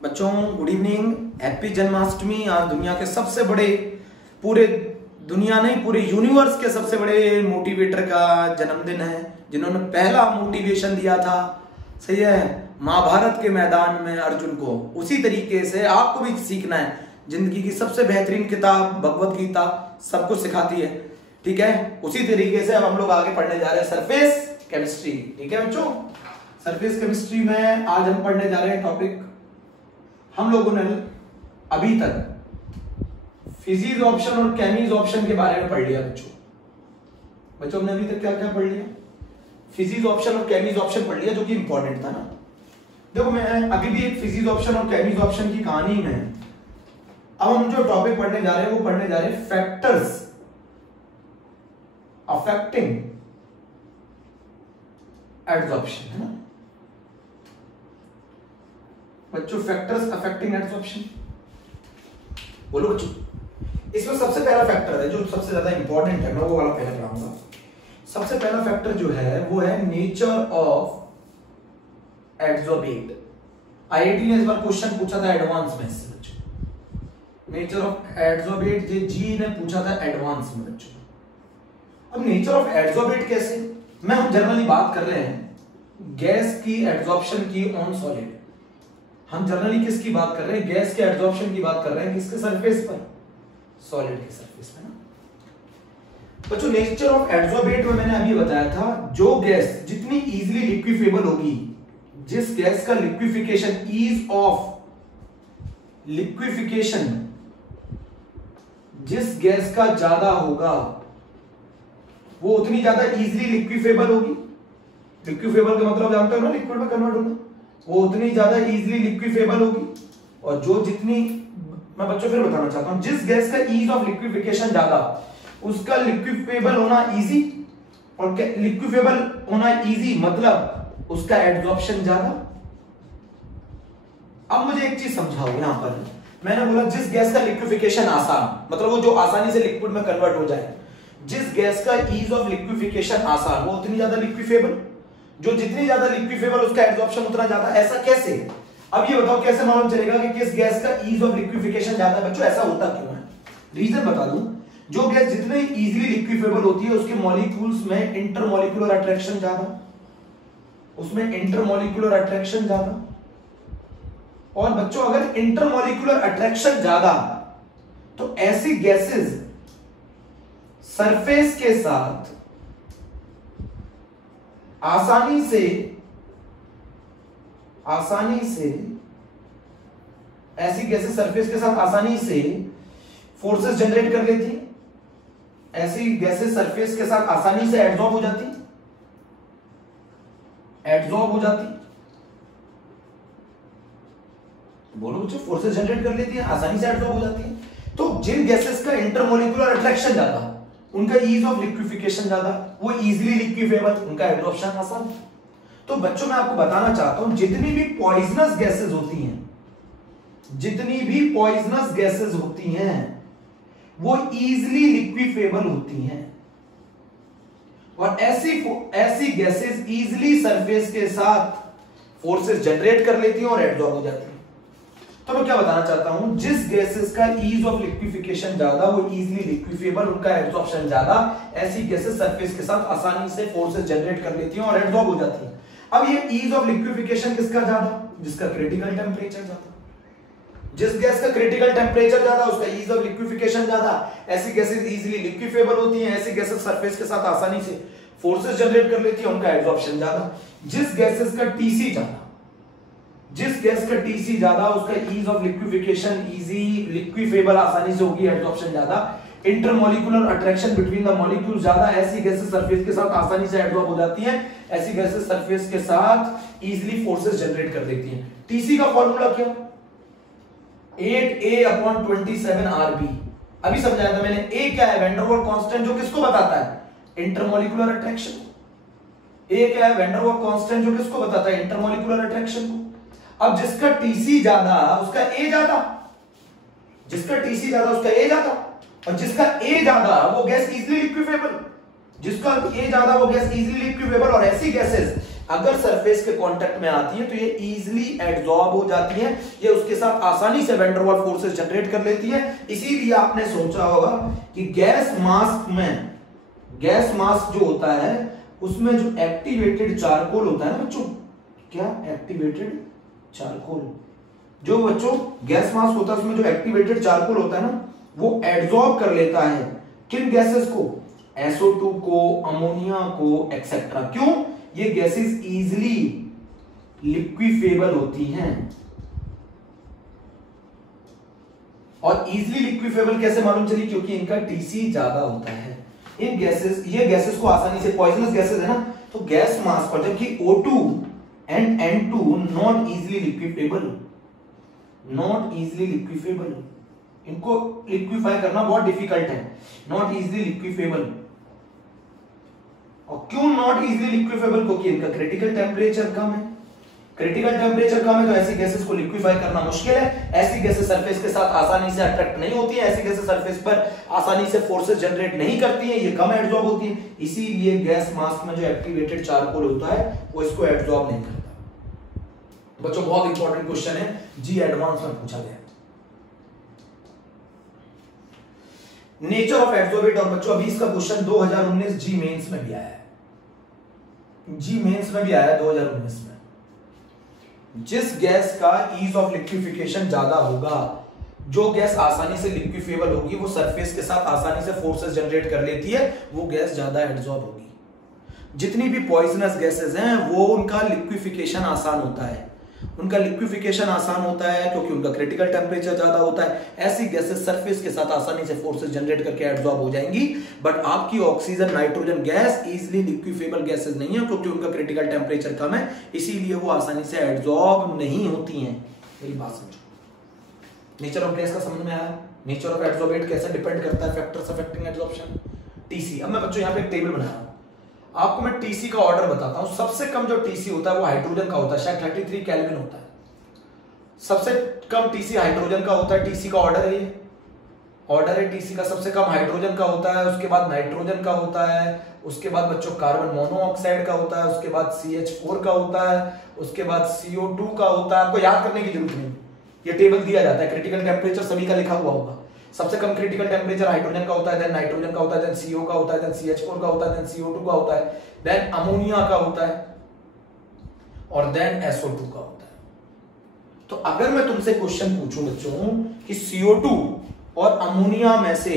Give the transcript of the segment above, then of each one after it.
बच्चों good evening, happy Janmashtami. आज दुनिया के सबसे बड़े, पूरे दुनिया नहीं पूरे यूनिवर्स के सबसे बड़े मोटिवेटर का जन्मदिन है, जिन्होंने पहला मोटिवेशन दिया था, सही है, महाभारत के मैदान में अर्जुन को। उसी तरीके से आपको भी सीखना है। जिंदगी की सबसे बेहतरीन किताब भगवत गीता सबको सिखाती है, ठीक है। उसी तरीके से अब हम लोग आगे पढ़ने जा रहे हैं सरफेस केमिस्ट्री, ठीक है बच्चों। सरफेस केमिस्ट्री में आज हम पढ़ने जा रहे हैं टॉपिक, हम लोगों ने अभी तक फिजिक्स ऑप्शन और केमीज ऑप्शन के बारे में पढ़ लिया बच्चों हमने अभी तक क्या क्या पढ़ लिया? फिजिक्स ऑप्शन और केमीज ऑप्शन पढ़ लिया, जो कि इंपॉर्टेंट था ना। देखो मैं अभी भी एक फिजिक्स ऑप्शन और केमीज ऑप्शन की कहानी में, अब हम जो टॉपिक पढ़ने जा रहे हैं वो पढ़ने जा रहे हैं फैक्टर्स अफेक्टिंग एडसॉर्प्शन, है ना बच्चों। फैक्टर्स अफेक्टिंग एडसॉर्प्शन, बोलो बच्चों। इसमें सबसे पहला फैक्टर है जो सबसे ज्यादा इंपॉर्टेंट है, मैं वो वाला पहले पढ़ाऊंगा। सबसे पहला फैक्टर जो है वो है नेचर ऑफ एडसॉर्बेट। आईआईटी ने इस बार क्वेश्चन पूछा था एडवांस में से बच्चों। नेचर ऑफ एडसॉर्बेट जी ने पूछा था एडवांस में बच्चों। अब नेचर ऑफ एडसॉर्बेट कैसे, मैं हम जनरली बात कर रहे हैं गैस की एडसॉर्प्शन की ऑन सॉलिड। हम जनरली किसकी बात कर रहे हैं? गैस के एडसॉर्प्शन की बात कर रहे हैं, किसके सरफेस पर? सॉलिड के सरफेस पे ना बच्चों। नेचर ऑफ एडसॉर्बेट में मैंने अभी बताया था, जो गैस जितनी इजीली लिक्विफेबल होगी, जिस गैस का लिक्विफिकेशन, ईज ऑफ लिक्विफिकेशन जिस गैस का ज्यादा होगा वो उतनी ज्यादा इजीली लिक्विफेबल होगी। लिक्विफेबल का मतलब जानते हो ना, लिक्विड में कन्वर्ट होना। वो उतनी ज्यादा इजीली लिक्विफेबल होगी। और जो जितनी, मैं बच्चों फिर बताना चाहता हूं, जिस गैस का ईज ऑफ लिक्विफिकेशन ज्यादा, उसका लिक्विफेबल होना इजी, और लिक्विफेबल होना इजी मतलब उसका एडसॉर्प्शन ज्यादा। अब मुझे एक चीज समझाओ, यहां पर मैंने बोला जिस गैस का लिक्विफिकेशन आसान, मतलब वो जो आसानी से लिक्विड में कन्वर्ट हो जाए। जिस गैस का ईज ऑफ लिक्विफिकेशन आसान, वो उतनी ज्यादा लिक्विफेबल। जो जितनी ज्यादा लिक्विफेबल उसका एडसॉर्प्शन उतना ज्यादा। ऐसा कैसे? अब ये बताओ कैसे मालूम चलेगा कि किस गैस का ईज ऑफ लिक्विफिकेशन ज्यादा है? बच्चों ऐसा होता क्यों है? रीजन बता दूं। जो गैस जितनी इजीली लिक्विफेबल होती है उसके मॉलिक्यूल्स में इंटरमॉलिक्यूलर अट्रैक्शन ज्यादा, उसमें इंटरमॉलिक्यूलर अट्रैक्शन ज्यादा। और बच्चों अगर इंटरमॉलिक्यूलर अट्रैक्शन ज्यादा, तो ऐसी गैसेस सरफेस के साथ आसानी से ऐसी गैसेस सरफेस के साथ आसानी से फोर्सेस जनरेट कर लेती हैं। ऐसी गैसेस सरफेस के साथ आसानी से एडसॉर्ब हो जाती, बोलो बच्चों, फोर्सेस जनरेट कर लेती हैं, आसानी से एडसॉर्ब हो जाती हैं। तो जिन गैसेस का इंटरमॉलिक्यूलर अट्रैक्शन ज्यादा, उनका ईज ऑफ लिक्विफिकेशन ज्यादा, वो इजीली लिक्विफेबल, उनका एडसॉर्प्शन आसान। तो बच्चों मैं आपको बताना चाहता हूं, जितनी भी पॉइजनस गैसेस होती हैं, वो इजीली लिक्विफेबल होती हैं। और ऐसी गैसेस इजीली सरफेस के साथ फोर्सेस जनरेट कर लेती हैं और एडसॉर्ब हो जाती हैं। तो मैं क्या बताना चाहता हूं, जिस गैसेस का ईज ऑफ लिक्विफिकेशन ज्यादा, वो इजीली लिक्विफेबल, उनका एडसॉर्प्शन ज्यादा। ऐसी गैसेस सरफेस के साथ आसानी से फोर्सेस जनरेट कर लेती हैं और एडसॉर्ब हो जाती हैं। अब ये ईज ऑफ लिक्विफिकेशन किसका ज्यादा? जिसका क्रिटिकल टेम्परेचर ज्यादा। जिस गैस का क्रिटिकल टेम्परेचर ज्यादा, उसका ईज ऑफ लिक्विफिकेशन ज्यादा। ऐसी गैसेस इजीली लिक्विफेबल होती हैं, ऐसी गैसेस सरफेस के साथ आसानी से फोर्सेस जनरेट कर लेती हैं, उनका एडसॉर्प्शन ज्यादा। जिस गैस का टीसी ज्यादा, उसका ईज ऑफ लिक्विफिकेशन इजी, लिक्विफेबल आसानी से होगी, एडसॉर्प्शन ज्यादा। Intermolecular attraction between the molecule ज्यादा, ऐसी गैसेस सरफेस के साथ आसानी से एडसॉर्ब हो जाती हैं। ऐसी गैसेस सरफेस के साथ इजीली फोर्सेस जनरेट कर देती हैं। टीसी का फॉर्मूला क्या? 8a/27 अभी समझाया था मैंने। ए क्या है? वैन डर वाल्स कांस्टेंट, जो किसको बताता है? Intermolecular attraction. ए क्या है? वैन डर वाल्स कांस्टेंट, जो किसको बताता है? इंटरमॉलिक्यूलर अट्रैक्शन को। अब जिसका टीसी ज्यादा उसका ए ज्यादा, जिसका टीसी ज्यादा उसका ए ज्यादा, और जिसका ए ज्यादा वो गैस इजीली लिक्विफेबल, जिसका ए ज्यादा वो गैस इजीली लिक्विफेबल। और ऐसी गैसेस अगर सरफेस के कांटेक्ट में आती है तो ये इजीली एब्जॉर्ब हो जाती है, ये उसके साथ आसानी से van der Waals forces generate कर लेती है। इसीलिए आपने सोचा होगा कि गैस मास्क में, गैस मास्क जो होता है उसमें जो एक्टिवेटेड चारकोल होता है ना बच्चों, क्या एक्टिवेटेड चारकोल, जो बच्चों गैस मास्क होता है उसमें जो एक्टिवेटेड चारकोल होता है ना वो एब्जॉर्ब कर लेता है किन गैसेस को, SO2 को, अमोनिया को, एक्सेट्रा। क्यों? ये गैसेस इजीली लिक्विफेबल होती हैं। और इजीली लिक्विफेबल कैसे मालूम चली? क्योंकि इनका टीसी ज्यादा होता है। इन गैसेस, ये गैसेस को आसानी से, पॉइजनस गैसेस है ना, तो गैस मास पर जबकि O2 and N2 not easily liquefiable, not easily liquefiable, इनको लिक्विफाई करना बहुत डिफिकल्ट है, नॉट इजीली लिक्विफेबल। और क्यों नॉट इजीली लिक्विफेबल? क्योंकि इनका क्रिटिकल टेम्परेचर कम है। क्रिटिकल टेम्परेचर कम है तो ऐसी गैसेस को लिक्विफाई करना मुश्किल है। ऐसी गैसेस सरफेस के साथ आसानी से अट्रैक्ट नहीं होती है, ऐसी गैसेस सरफेस पर आसानी से फोर्सेस जनरेट नहीं करती है, ये कम एब्जॉर्ब होती है। इसीलिए गैस मास्क में जो एक्टिवेटेड चारकोल होता है वो इसको एब्जॉर्ब नहीं करता। बच्चों बहुत इंपॉर्टेंट क्वेश्चन है, जी एडवांस में पूछा गया। नेचर ऑफ एब्जॉर्बेट, और बच्चों अभी इसका क्वेश्चन 2019 जी मेंस में भी आया है, जी मेंस में भी आया 2019 में। जिस गैस का ईज ऑफ लिक्विफिकेशन ज्यादा होगा, जो गैस आसानी से लिक्विफेबल होगी, वो सरफेस के साथ आसानी से फोर्सेस जनरेट कर लेती है, वो गैस ज्यादा एब्जॉर्ब होगी। जितनी भी पॉइजनस गैसेस हैं वो उनका लिक्विफिकेशन आसान होता है, उनका लिक्विफिकेशन आसान होता है क्योंकि उनका क्रिटिकल टेम्परेचर ज्यादा होता है। ऐसी गैसेस सरफेस के साथ आसानी से फोर्सेस जनरेट करके एब्जॉर्ब हो जाएंगी। बट आपकी oxygen, nitrogen gas easily liquefiable gases नहीं है क्योंकि उनका क्रिटिकल टेम्परेचर कम है, इसीलिए वो आसानी से एब्जॉर्ब नहीं होती हैं। मेरी बात समझो। नेचर ऑफ गैस का समझ में आया? नेचर ऑफ एब्जॉर्बेट कैसे डिपेंड करता है, फैक्टर्स अफेक्टिंग एब्जॉर्प्शन, टीसी। अब मैं बच्चों यहाँ पे एक टेबल बना रहा हूं, आपको मैं टीसी का ऑर्डर बताता हूं। सबसे कम जो टीसी होता है वो हाइड्रोजन का होता है, शायद 33 केल्विन होता है। सबसे कम टीसी हाइड्रोजन का होता है, टीसी का ऑर्डर है ये, ऑर्डर है टीसी का। सबसे कम हाइड्रोजन का होता है, उसके बाद नाइट्रोजन का होता है, उसके बाद बच्चों कार्बन मोनोऑक्साइड का होता है, उसके बाद CH4 का होता है, उसके बाद CO2 का होता है। आपको याद करने की जरूरत नहीं, ये टेबल दिया जाता है, क्रिटिकल टेम्परेचर सभी का लिखा हुआ होगा। सबसे कम क्रिटिकल टेम्परेचर हाइड्रोजन का होता है, देन नाइट्रोजन का होता है, देन CO का होता है, देन CH4 का होता है, देन CO2 का होता है, देन अमोनिया का होता है, और देन SO2 का होता है। तो अगर मैं तुमसे क्वेश्चन पूछूं बच्चों कि CO2 और अमोनिया में से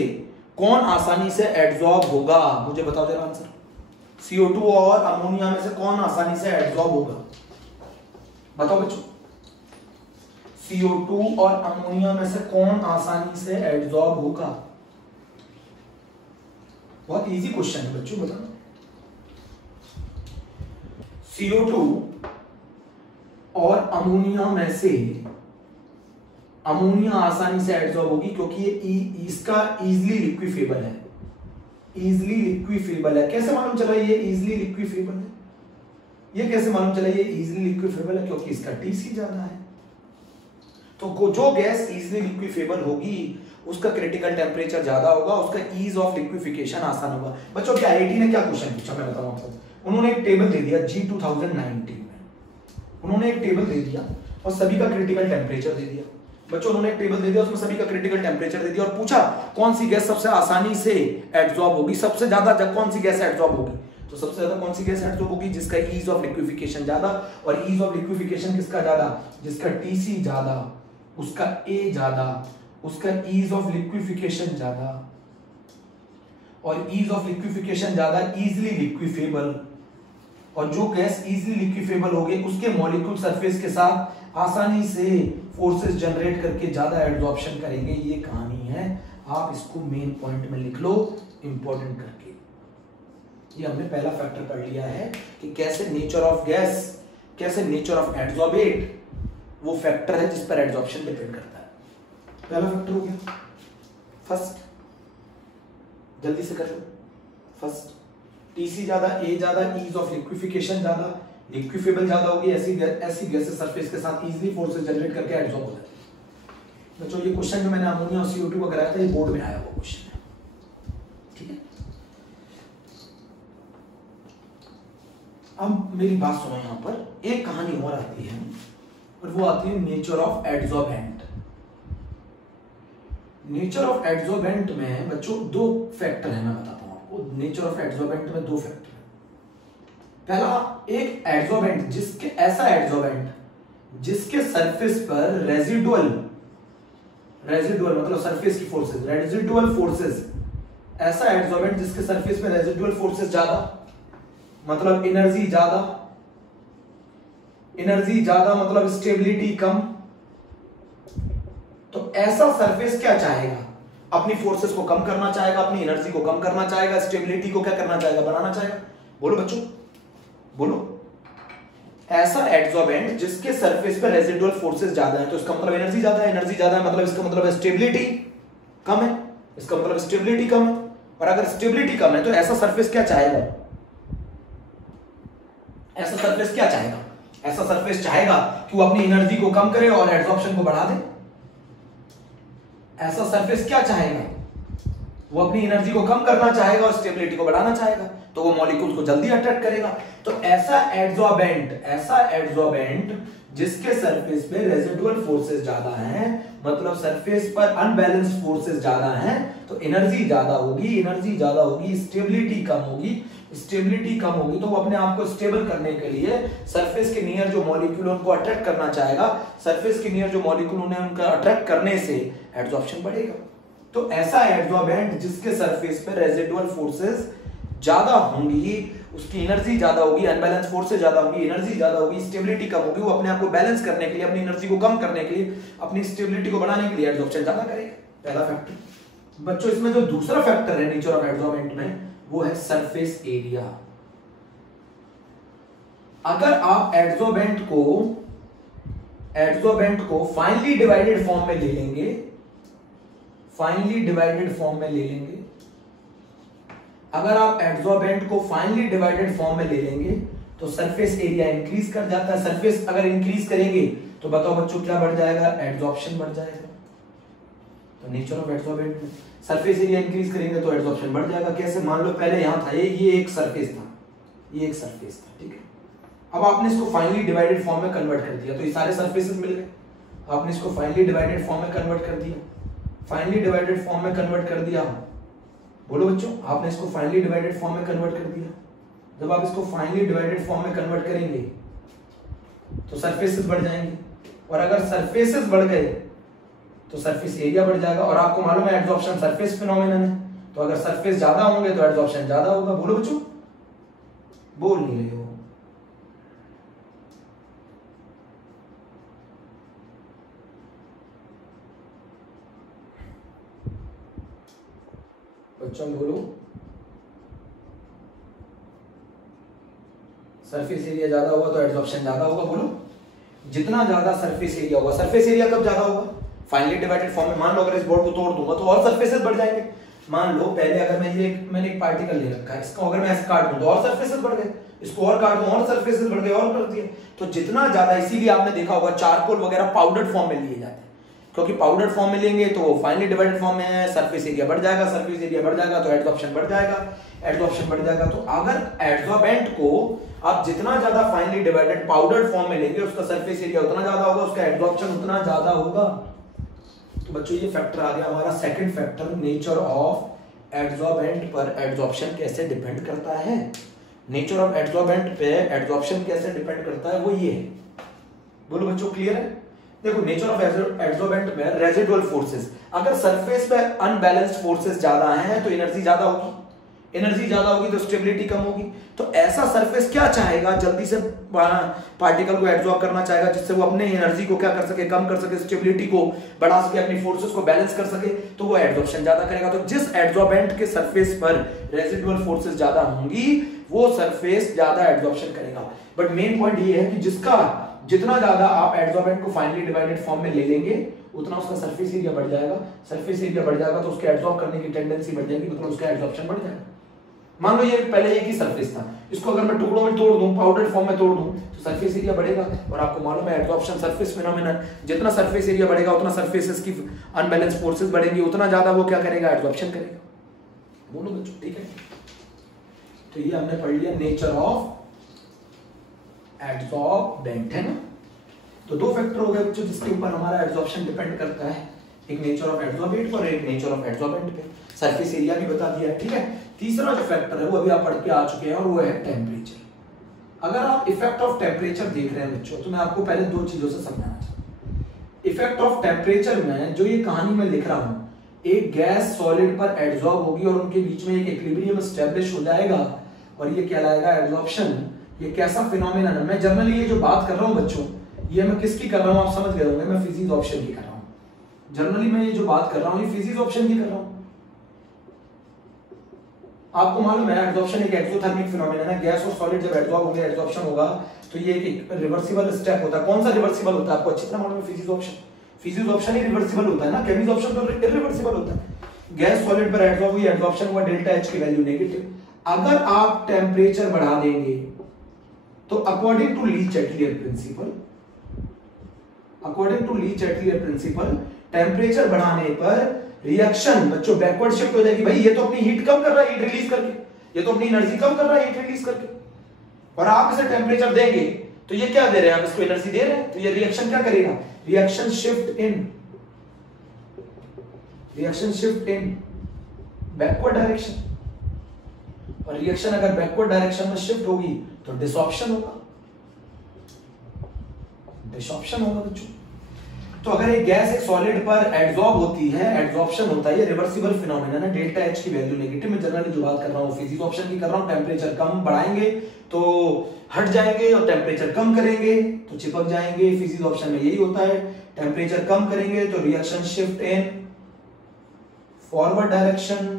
कौन आसानी से एब्जॉर्ब होगा, मुझे बताओ जरा आंसर। CO2 और अमोनिया में से कौन आसानी से एब्जॉर्ब होगा, बताओ बच्चों। CO2 और अमोनिया में से कौन आसानी से एब्जॉर्ब होगा? बहुत इजी क्वेश्चन है बच्चों, बताओ। CO2 और अमोनिया में से अमोनिया आसानी से एब्जॉर्ब होगी क्योंकि ये इसका इजीली लिक्विफेबल है, इजीली लिक्विफेबल है। कैसे मालूम चला ये इजीली लिक्विफेबल है? ये कैसे मालूम चला ये इजीली लिक्विफेबल है? क्योंकि इसका टीसी ज्यादा है। तो जो गैस इजीली लिक्विफेबल होगी उसका क्रिटिकल टेम्परेचर ज्यादा होगा, उसका ईज ऑफ लिक्विफिकेशन आसान होगा। बच्चों क्या IIT ने क्या क्वेश्चन पूछा मैं बताऊं आपको। उन्होंने एक टेबल दे दिया जी 2019 में, उन्होंने एक टेबल दे दिया और सभी का क्रिटिकल टेम्परेचर दे दिया। बच्चों उन्होंने एक टेबल दे दिया, उसमें सभी का क्रिटिकल टेम्परेचर दे दिया और पूछा कौन सी गैस सबसे आसानी से एब्जॉर्ब होगी, सबसे ज्यादा कौन सी गैस एब्जॉर्ब होगी। तो सबसे ज्यादा कौन सी गैस एब्जॉर्ब होगी? जिसका ईज ऑफ लिक्विफिकेशन ज्यादा, और ईज ऑफ लिक्विफिकेशन किसका ज्यादा? जिसका टीसी ज्यादा, उसका ए ज्यादा, उसका ईज ऑफ लिक्विफिकेशन ज्यादा, और ईज ऑफ लिक्विफिकेशन ज्यादा इजीली लिक्विफेबल। और जो गैस इजीली लिक्विफेबल होगी उसके मॉलिक्यूल सरफेस के साथ आसानी से फोर्सेस जनरेट करके ज्यादा एब्जॉर्प्शन करेंगे। ये कहानी है, आप इसको मेन पॉइंट में लिख लो इंपॉर्टेंट करके। ये हमने पहला फैक्टर पढ़ लिया है कि कैसे नेचर ऑफ गैस, कैसे नेचर ऑफ एब्जॉर्बेट वो फैक्टर है जिस पर एब्जॉर्प्शन डिपेंड करता है। पहला फैक्टर हो गया फर्स्ट, जल्दी से कर लो। फर्स्ट टीसी ज्यादा, ए ज्यादा, ईज ऑफ लिक्विफिकेशन ज्यादा, लिक्विफेबल ज्यादा होगी, ऐसी गैसेस सरफेस के साथ इजीली फोर्सेस जनरेट करके एब्जॉर्ब हो जाती है। बच्चों ये क्वेश्चन जो मैंने अमोनिया और CO2 का कराया था ये बोर्ड में आया हुआ क्वेश्चन है, ठीक है। अब मेरी बात सुनो, यहां पर एक कहानी और आती है और वो आती है nature of adsorbent. Nature of adsorbent में बच्चों दो फैक्टर है, मैं बताता हूं आपको। नेचर ऑफ एड्सॉर्बेंट में दो फैक्टर है। पहला, एक एड्सॉर्बेंट जिसके ऐसा एड्सॉर्बेंट जिसके सरफेस पर रेजिडुअल मतलब सरफेस की फोर्सेस, रेजिडुअल फोर्सेस, ऐसा एड्सॉर्बेंट जिसके सरफेस में रेजिडुअल फोर्सेस ज्यादा, मतलब एनर्जी ज्यादा मतलब स्टेबिलिटी कम। तो ऐसा सरफेस क्या चाहेगा? अपनी फोर्सेस को कम करना चाहेगा, अपनी एनर्जी को कम करना चाहेगा, स्टेबिलिटी को क्या करना चाहेगा? बढ़ाना चाहेगा। बोलो बच्चों, बोलो। ऐसा एड्सॉर्बेंट जिसके सरफेस पे रेजिडुअल फोर्सेस ज्यादा है, तो इसका मतलब एनर्जी ज्यादा है, एनर्जी ज्यादा है मतलब इसका मतलब स्टेबिलिटी कम है, इसका मतलब स्टेबिलिटी कम है। और अगर स्टेबिलिटी कम है तो ऐसा सरफेस क्या चाहेगा? ऐसा सरफेस क्या चाहेगा? ऐसा सरफेस चाहेगा कि वो अपनी एनर्जी को कम करे और एड्सॉर्प्शन को बढ़ा दे। ऐसा सरफेस क्या चाहेगा? वो अपनी एनर्जी को कम करना चाहेगा और स्टेबिलिटी को बढ़ाना चाहेगा, तो वो मॉलिक्यूल्स को जल्दी अट्रैक्ट करेगा। तो ऐसा एड्सॉर्बेंट जिसके सरफेस पे रेजिडुअल फोर्सेस ज्यादा हैं, मतलब सरफेस पर अनबैलेंस्ड फोर्सेस ज्यादा हैं, तो एनर्जी ज्यादा होगी, स्टेबिलिटी कम होगी, तो वो अपने आप को स्टेबल करने के लिए सरफेस के नियर जो मॉलिक्यूल उनको अट्रैक्ट करना चाहेगा, सरफेस के नियर जो मॉलिक्यूल उन्हें उनका अट्रैक्ट करने से एड्सॉर्प्शन बढ़ेगा। तो ऐसा एड्सॉर्बेंट जिसके सरफेस पे रेजिडुअल फोर्सेस ज्यादा होंगी, उसकी एनर्जी ज्यादा होगी, अनबैलेंस फोर्सेस ज्यादा होगी, एनर्जी ज्यादा होगी, स्टेबिलिटी कम होगी, वो अपने आप को बैलेंस करने के लिए, अपनी एनर्जी को कम करने के लिए, अपनी स्टेबिलिटी को बढ़ाने के लिए एड्सॉर्प्शन ज्यादा करेगा। पहला फैक्टर। बच्चों इसमें जो दूसरा फैक्टर है नेचर ऑफ एड्सॉर्बेंट में, वो है सरफेस एरिया। अगर आप एड्सॉर्बेंट को फाइनली डिवाइडेड फॉर्म में ले लेंगे, अगर आप एड्सॉर्बेंट को फाइनली डिवाइडेड फॉर्म में ले लेंगे तो सरफेस एरिया इंक्रीज कर जाता है। सरफेस अगर इंक्रीज करेंगे तो बताओ बच्चों क्या बढ़ जाएगा? एड्सॉर्प्शन बढ़ जाएगा। तो नेचर ऑफ एड्सॉर्बेंट में सरफेस एरिया इंक्रीज करेंगे तो एड्सॉर्प्शन बढ़ जाएगा। कैसे? मान लो पहले यहां था ये एक सरफेस था, ठीक है। अब आपने इसको फाइनली डिवाइडेड फॉर्म में कन्वर्ट कर दिया, तो ये सारे सरफेसेस मिल गए। आपने इसको फाइनली डिवाइडेड फॉर्म में कन्वर्ट कर दिया, बोलो बच्चों, आपने इसको फाइनली डिवाइडेड फॉर्म में कन्वर्ट कर दिया। जब आप इसको फाइनली डिवाइडेड फॉर्म में कन्वर्ट करेंगे तो सरफेसेस बढ़ जाएंगे, और अगर सरफेसेस बढ़ गए तो सरफेस एरिया बढ़ जाएगा। और आपको मालूम है एड्सॉर्प्शन सरफेस फिनोमेनन है, तो अगर सरफेस ज्यादा होंगे तो एड्सॉर्प्शन ज्यादा होगा। बोलो बच्चों, बोल नहीं रहे हो। बच्चों बोलो, सरफेस एरिया ज्यादा होगा तो एड्सॉर्प्शन ज्यादा होगा। बोलो, जितना ज्यादा सरफेस एरिया होगा, सरफेस एरिया कब ज्यादा होगा? फाइनली डिवाइडेड फॉर्म में। मान लो अगर इस बोर्ड को तोड़ दूंगा तो और सरफेसेस बढ़ जाएंगे। मान लो पहले अगर मैंने एक पार्टिकल ले रखा है, इसको अगर मैं ऐसे काट दूं तो और सरफेसेस बढ़ गए, इसको और काट दूं और सरफेसेस बढ़ गए, और कर दिए। तो जितना ज्यादा, इसीलिए आपने देखा होगा चारकोल वगैरह पाउडर्ड फॉर्म में लिए जाते हैं, क्योंकि पाउडर्ड फॉर्म में लेंगे तो वो फाइनली डिवाइडेड फॉर्म में है, सरफेस एरिया बढ़ जाएगा, सरफेस एरिया बढ़ जाएगा तो एड्सॉर्प्शन बढ़ जाएगा, तो अगर एड्सॉर्बेंट को आप जितना ज्यादा फाइनली डिवाइडेड पाउडर्ड फॉर्म में लेंगे, उसका सरफेस एरिया उतना ज्यादा होगा, उसका एड्सॉर्प्शन उतना ज्यादा होगा। तो बच्चों ये फैक्टर आ गया हमारा second factor, nature of adsorbent पर एड्सॉर्प्शन कैसे डिपेंड करता है। नेचर ऑफ एड्सॉर्बेंट पे एड्सॉर्प्शन कैसे डिपेंड करता है, वो ये है। बोलो बच्चों, क्लियर है? देखो, नेचर ऑफ एड्सॉर्बेंट में रेजिडुअल फोर्सेस, अगर सरफेस पे अनबैलेंस्ड फोर्सेस ज्यादा हैं तो एनर्जी ज्यादा होगी, तो स्टेबिलिटी कम होगी। तो ऐसा सरफेस क्या चाहेगा? जल्दी से पार्टिकल को एब्जॉर्ब करना चाहेगा, जिससे वो अपने एनर्जी को क्या कर सके, कम कर सके, स्टेबिलिटी को बढ़ा सके, अपनी फोर्सेस को बैलेंस कर सके, तो वो एब्जॉर्प्शन ज्यादा करेगा। तो जिस एड्सॉर्बेंट के सरफेस पर रेजिडुअल फोर्सेस ज्यादा होंगी, वो सरफेस ज्यादा एब्जॉर्प्शन करेगा। बट मेन पॉइंट ये है कि जितना ज्यादा आप एड्सॉर्बेंट को फाइनली डिवाइडेड फॉर्म में ले लेंगे, उतना उसका सरफेस एरिया बढ़ जाएगा। सरफेस एरिया बढ़ जाएगा तो उसके एब्जॉर्ब करने की टेंडेंसी बढ़ जाएगी, मतलब उसका एब्जॉर्प्शन बढ़ जाएगा। मान लो ये पहले एक ही सरफेस था, इसको अगर मैं टुकड़ों में तोड़ दूं, पाउडर फॉर्म में तोड़ दूं, तो सरफेस एरिया बढ़ेगा। और आपको मालूम है एब्जॉर्प्शन सरफेस फिनोमेनन, जितना सरफेस एरिया बढ़ेगा उतना सरफेसेस की अनबैलेंस फोर्सेस बढ़ेंगी, उतना ज्यादा वो क्या करेगा, एब्जॉर्प्शन करेगा। बोलो बच्चों, ठीक है? तो ये हमने पढ़ लिया नेचर ऑफ एड्सॉर्बेंट, है ना। तो दो फैक्टर हो गए बच्चों जिसके ऊपर हमारा एड्सॉर्प्शन डिपेंड करता है, एक नेचर ऑफ एड्सॉर्बेंट और एक नेचर ऑफ एड्सॉर्बेंट पे। सरफेस एरिया भी बता दिया है, ठीक है। तीसरा जो फैक्टर है वो अभी आप पढ़ के आ चुके हैं और वो है टेम्परेचर। अगर आप इफेक्ट ऑफ टेम्परेचर देख रहे हैं बच्चों, तो मैं आपको पहले दो चीजों से समझाना चाहता हूँ। इफेक्ट ऑफ टेम्परेचर में जो ये कहानी मैं लिख रहा हूँ, एक गैस सॉलिड पर एड्सॉर्ब होगी और उनके बीच में एक इक्विलिब्रियम एस्टेब्लिश हो जाएगा और ये कहलाएगा एड्सॉर्प्शन। ये कैसा फिनोमेना है। मैं जनरली ये जो बात कर रहा हूँ बच्चों, ये मैं किसकी कर रहा हूँ आप समझ गए होंगे, मैं फिजिक्स ऑप्शन की कर रहा हूँ। जनरली मैं ये जो बात कर रहा हूँ ये फिजिक्स ऑप्शन की कर रहा हूँ। आपको मालूम है एड्सॉर्प्शन एक एक्सोथर्मिक फिनोमेना है। गैस और सॉलिड जब एड्सॉर्ब होंगे, एड्सॉर्प्शन होगा, तो ये एक रिवर्सिबल स्टेप होता है। कौन सा रिवर्सिबल होता है आपको अच्छी तरह मालूम है, फिजिक्स ऑप्शन। फिजिक्स ऑप्शन ही रिवर्सिबल होता है ना, केमिकल ऑप्शन तो इरिवर्सिबल होता है। गैस सॉलिड पर एड्सॉर्ब हुई, एड्सॉर्प्शन हुआ, डेल्टा एच की वैल्यू नेगेटिव। अगर आप टेम्परेचर बढ़ा देंगे तो अकॉर्डिंग टू ली-चैटलियर प्रिंसिपल, टेम्परेचर बढ़ाने पर रिएक्शन बच्चों बैकवर्ड शिफ्ट हो जाएगी। भाई ये तो अपनी हीट कम कर रहा है, हीट रिलीज करके, ये तो अपनी एनर्जी कम कर रहा है, हीट रिलीज करके, और आप इसे टेम्परेचर देंगे तो ये क्या दे रहे हैं, आप इसको एनर्जी दे रहे हैं, तो ये रिएक्शन क्या करेगा, reaction shift in backward direction. और रिएक्शन अगर बैकवर्ड डायरेक्शन में शिफ्ट होगी तो डिसॉर्प्शन होगा बच्चों। तो अगर एक गैस एक सॉलिड पर एड्सॉर्ब होती है, एड्सॉर्प्शन होता है, ये रिवर्सिबल फिनोमेना है। डेल्टा एच की वैल्यू नेगेटिव। मैं जनरली जो बात कर रहा हूँ फिजिक्स ऑप्शन की कर रहा हूँ। टेम्परेचर कम बढ़ाएंगे तो हट जाएंगे और टेम्परेचर कम करेंगे तो चिपक जाएंगे। फिजिक्स ऑप्शन में यही होता है। टेम्परेचर कम करेंगे तो reaction shift in forward direction.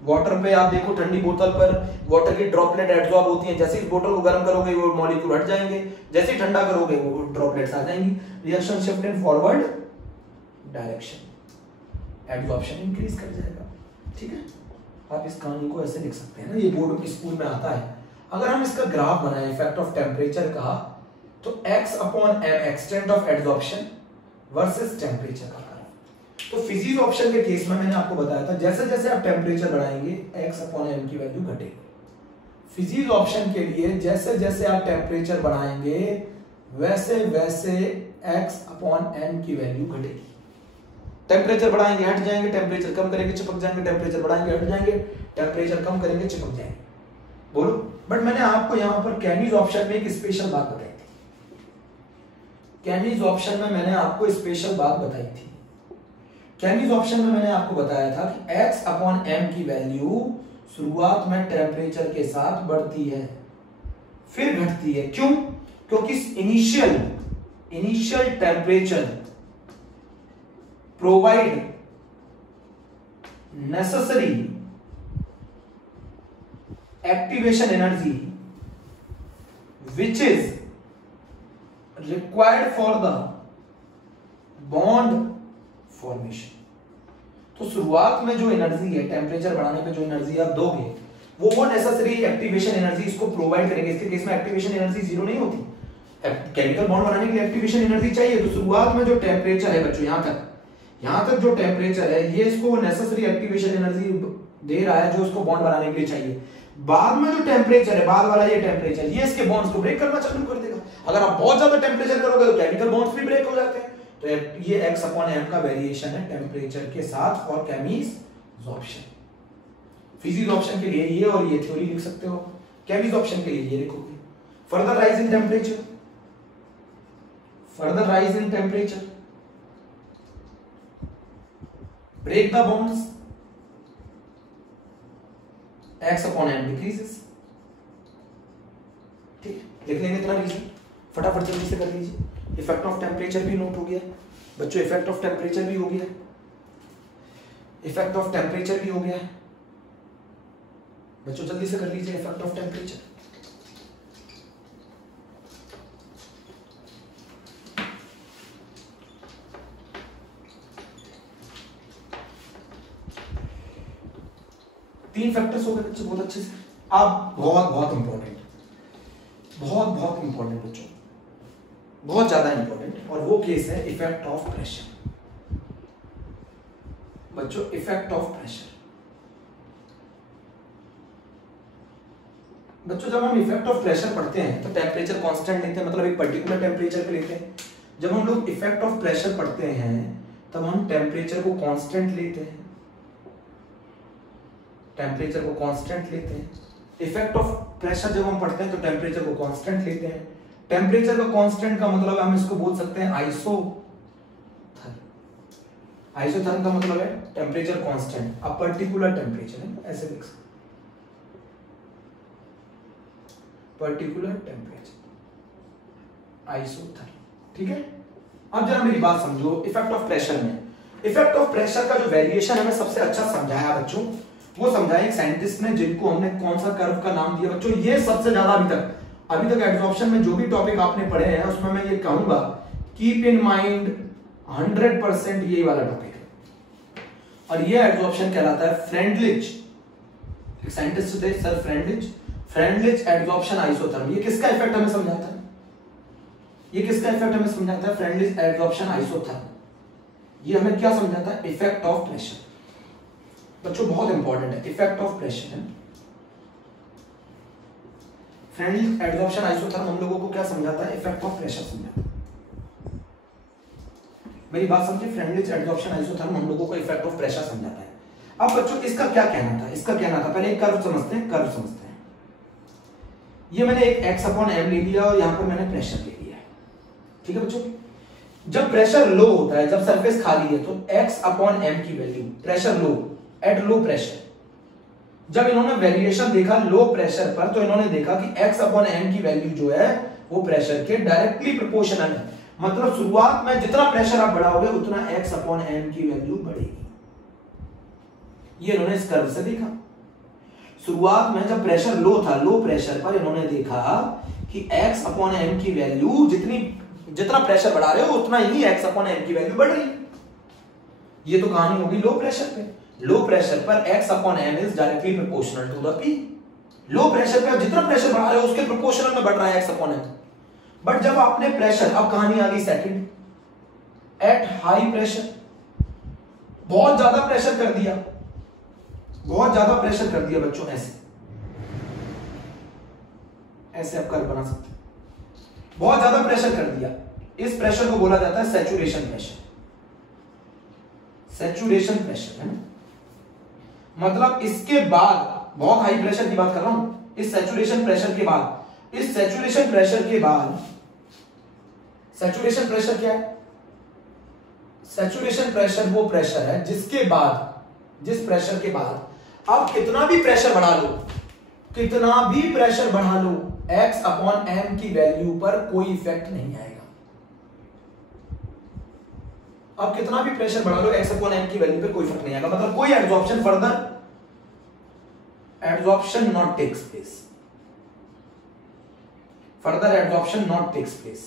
Water पे आप देखो, ठंडी बोतल पर वाटर की ड्रॉपलेट एड्सॉर्ब होती हैं। जैसे इस बोतल को गर्म करोगे वो मॉलिक्यूल हट जाएंगे, जैसे ही ठंडा करोगे वो ड्रॉपलेट्स आ जाएंगी। Reaction shift in forward direction, adsorption increase कर जाएगा। ठीक है, आप इस कहानी को ऐसे लिख सकते हैं ना, ये बोर्ड के स्कूल में आता है। अगर हम इसका ग्राफ बनाएं इफेक्ट ऑफ टेम्परेचर का, तो x/m extent of adsorption versus temperature का। तो फिजिक्स ऑप्शन के केस में मैंने आपको बताया था जैसे जैसे आप टेम्परेचर बढ़ाएंगे x/m की वैल्यू घटेगी। फिजिक्स ऑप्शन के लिए जैसे जैसे आप टेम्परेचर बढ़ाएंगे वैसे वैसे x/m की वैल्यू घटेगी। टेम्परेचर बढ़ाएंगे हट जाएंगे, टेम्परेचर कम करेंगे चिपक जाएंगे, टेम्परेचर बढ़ाएंगे हट जाएंगे, टेम्परेचर कम करेंगे चिपक जाएंगे। बोलो, बट मैंने आपको यहां पर केमिक्स ऑप्शन में एक स्पेशल बात बताई थी। केमिक्स ऑप्शन में मैंने आपको स्पेशल बात बताई थी। केमिक्स ऑप्शन में मैंने आपको बताया था कि x/m की वैल्यू शुरुआत में टेम्परेचर to के साथ बढ़ती है फिर घटती है। क्यों? क्योंकि initial temperature provide necessary activation energy which is required for the bond formation. तो शुरुआत में जो एनर्जी है, टेम्परेचर बढ़ाने पे जो एनर्जी आप दोगे वो नेसेसरी एक्टिवेशन एनर्जी इसको प्रोवाइड करेंगे। इसके केस में एक्टिवेशन एनर्जी जीरो नहीं होती। केमिकल बॉन्ड बनाने के लिए एक्टिवेशन एनर्जी चाहिए। तो शुरुआत में जो टेम्परेचर है बच्चों, यहां तक जो टेम्परेचर है ये इसको नेसेसरी एक्टिवेशन एनर्जी दे रहा है जो इसको बॉन्ड बनाने के लिए चाहिए। बाद में जो टेम्परेचर है, बाद वाला ये टेम्परेचर, ये इसके बॉन्ड्स को ब्रेक करना चालू कर देगा। अगर आप बहुत ज्यादा टेम्परेचर करोगे तो केमिकल बॉन्ड्स भी ब्रेक हो जाते हैं। तो ये x/m का वेरिएशन है टेम्परेचर के साथ और केमिक्स ऑप्शन। फिजिक्स ऑप्शन के लिए ये और ये थ्योरी लिख सकते हो, केमिक्स ऑप्शन के लिए ये लिखोगे। Further rise in temperature, break the bonds, x/m decreases. ठीक, लिख लेंगे इतना रीजन, फटाफट जल्दी से कर लीजिए। इफेक्ट ऑफ टेम्परेचर भी नोट हो गया बच्चों, इफेक्ट ऑफ टेम्परेचर भी हो गया, इफेक्ट ऑफ टेम्परेचर भी हो गया बच्चों, जल्दी से कर लीजिए इफेक्ट ऑफ टेम्परेचर। तीन फैक्टर्स हो गए बच्चों बहुत अच्छे से। अब बहुत इंपॉर्टेंट, बहुत इंपॉर्टेंट बच्चों, बहुत ज्यादा इंपॉर्टेंट, और वो केस है इफेक्ट ऑफ प्रेशर। बच्चों इफेक्ट ऑफ प्रेशर, बच्चों जब हम इफेक्ट ऑफ प्रेशर पढ़ते हैं तो टेम्परेचर कांस्टेंट लेते हैं, मतलब एक पर्टिकुलर टेम्परेचर पे लेते हैं। जब हम लोग इफेक्ट ऑफ प्रेशर पढ़ते हैं तब हम टेम्परेचर को कांस्टेंट लेते हैं, टेम्परेचर को कांस्टेंट लेते हैं। इफेक्ट ऑफ प्रेशर जब हम पढ़ते हैं तो टेम्परेचर को कांस्टेंट लेते हैं। टेम्परेचर का कांस्टेंट का मतलब हम इसको बोल सकते हैं आइसोथर्म। आइसोथर्म का मतलब है temperature constant, a particular temperature है, ऐसे लिख सकते हैं, पर्टिकुलर टेम्परेचर आइसोथर्म। ठीक है, अब जरा मेरी बात समझो। इफेक्ट ऑफ प्रेशर में, इफेक्ट ऑफ प्रेशर का जो वेरिएशन हमें सबसे अच्छा समझाया बच्चों, वो समझाया एक साइंटिस्ट ने, जिनको हमने कौन सा कर्व का नाम दिया बच्चों, ये सबसे ज्यादा अभी तक एब्जॉर्प्शन में जो भी टॉपिक आपने पढ़े हैं उसमें मैं ये कहूंगा, कीप इन माइंड 100% ये वाला टॉपिक है। और ये एब्जॉर्प्शन कहलाता है फ्रेंडलिच, एक साइंटिस्ट थे सर फ्रेंडलिच एब्जॉर्प्शन आइसोथर्म। ये किसका इफेक्ट हमें समझाता है, ये किसका इफेक्ट हमें समझाता है, फ्रेंडलिच एब्जॉर्प्शन आइसोथर्म। ये हमें क्या समझाता है, इफेक्ट ऑफ प्रेशर। बच्चों बहुत इंपॉर्टेंट है, इफेक्ट ऑफ प्रेशर है। फ्रेंडलिच एब्जॉर्प्शन आइसोथर्म हम लोगों को क्या समझाता है, इफेक्ट ऑफ प्रेशर समझाता है। मेरी बात समझिए, फ्रेंडलिच एब्जॉर्प्शन आइसोथर्म हम लोगों को इफेक्ट ऑफ प्रेशर समझाता है। अब बच्चों इसका क्या कहना था, इसका कहना था, पहले एक कर्व समझते हैं, कर्व समझते हैं। ये मैंने एक x/m ले लिया और यहां पर मैंने प्रेशर ले लिया, ठीक है बच्चों। जब प्रेशर लो होता है, जब सरफेस खाली है, तो x/m की value, pressure low, at low pressure, जब इन्होंने वेरिएशन देखा लो प्रेशर पर, तो इन्होंने देखा कि x/m की वैल्यू जो है वो प्रेशर के डायरेक्टली प्रोपोर्शनल है। मतलब शुरुआत में जितना प्रेशर आप बढ़ाओगे उतना x/m की वैल्यू बढ़ेगी। ये इन्होंने इस कर्व से देखा। शुरुआत में जब प्रेशर लो था, लो प्रेशर पर इन्होंने देखा कि x/m की वैल्यू जितना प्रेशर बढ़ा रहे हो उतना ही x/m की वैल्यू बढ़ रही है। ये तो कहानी होगी लो प्रेशर पे। लो प्रेशर पर x/m is directly proportional to the p। Low pressure पे जितना प्रेशर बढ़ा रहे हो उसके प्रोपोर्शनल में बढ़ रहा है x/m। बट जब आपने प्रेशर, अब कहानी आ गई सेकंड, एट हाई प्रेशर, बहुत ज्यादा प्रेशर कर दिया, बहुत ज्यादा प्रेशर कर दिया बच्चों, ऐसे आप कर्व बना सकते हैं। बहुत ज्यादा प्रेशर कर दिया, इस प्रेशर को बोला जाता है सैचुरेशन प्रेशर। सैचुरेशन प्रेशर है ना, मतलब इसके बाद, बहुत हाई प्रेशर की बात कर रहा हूं, इस सैचुरेशन प्रेशर के बाद, इस सैचुरेशन प्रेशर के बाद, सैचुरेशन प्रेशर क्या है, सैचुरेशन प्रेशर वो प्रेशर है जिसके बाद, जिस प्रेशर के बाद आप कितना भी प्रेशर बढ़ा लो, कितना भी प्रेशर बढ़ा लो, x/m की वैल्यू पर कोई इफेक्ट नहीं आएगा। आप कितना भी प्रेशर बढ़ा लो, x/m की वैल्यू पे कोई फर्क नहीं आएगा। मतलब कोई absorption, further absorption not takes place, further absorption not takes place.